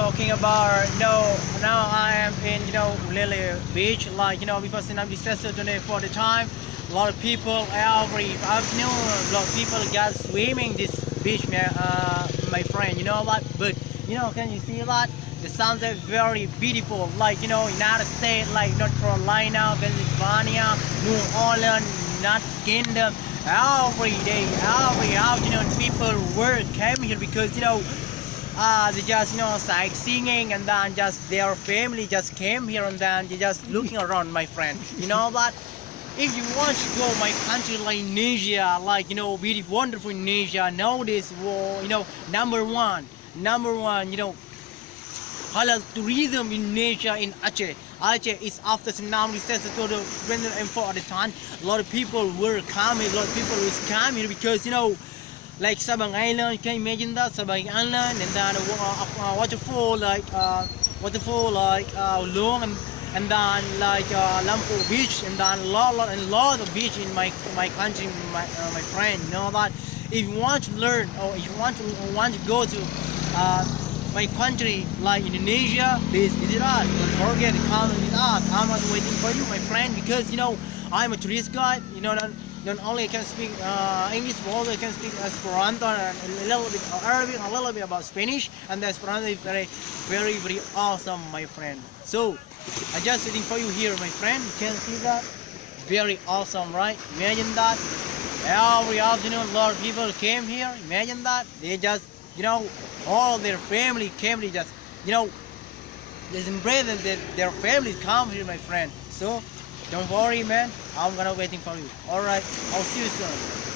talking about, now I am in, Lily Beach, because I'm disaster today for the time. A lot of people every afternoon, a lot of people got swimming this beach, my friend, what? But, can you see that? The sunset very beautiful, United States, like North Carolina, Pennsylvania, New Orleans, United Kingdom. Every day, every afternoon, people work came here because they just sightseeing, and then just their family just came here, and then they just looking around, my friend. You know what? If you want to go my country like Indonesia, beautiful, wonderful Indonesia, nowadays, number one, halal tourism in Indonesia in Aceh. Aceh is after tsunami disaster to the 2004 at the time. A lot of people were coming, a lot of people was coming because like Sabang Island, you can imagine that Sabang Island, and then waterfall long, and then Lampu Beach, and then lot of beach in my country, my friend. You know that if you want to learn, or if you want to go to my country like Indonesia, please visit us. Don't forget to come with us. I'm not waiting for you, my friend, because I'm a tourist guide. Not only can speak English, but also can speak Esperanto and a little bit Arabic, a little bit about Spanish, and the Esperanto is very, very, very awesome, my friend. So I'm just waiting for you here, my friend. You can see that, very awesome, right? Imagine that. Every afternoon, a lot of people came here. Imagine that. They just, all their family came. They just, they embrace their families come here, my friend. So don't worry, man. I'm gonna waiting for you. All right. I'll see you soon.